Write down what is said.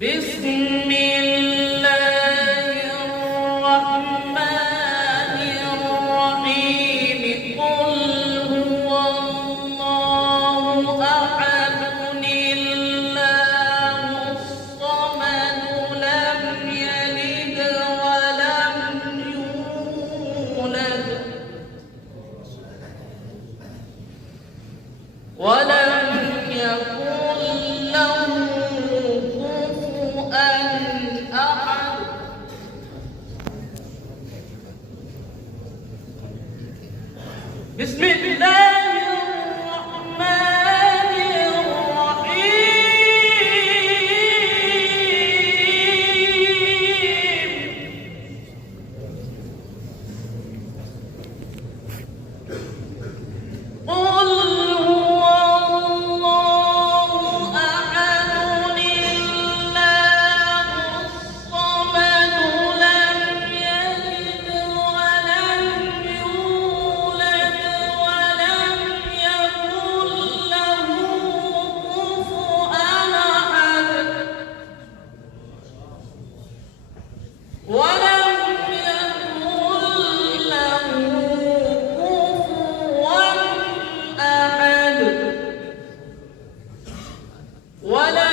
بسم الله الرحمن الرحيم قل هو الله أحد الله الصمد لم يلد ولم يولد ولم يكن له كفوا أحد. بسم الله الرحمن الرحيم قل هو الله أحد الله الصمد لم يلد ولم يولد ولم يكن له كفوا أحد. ولم يكن له كفوا أحد. ولا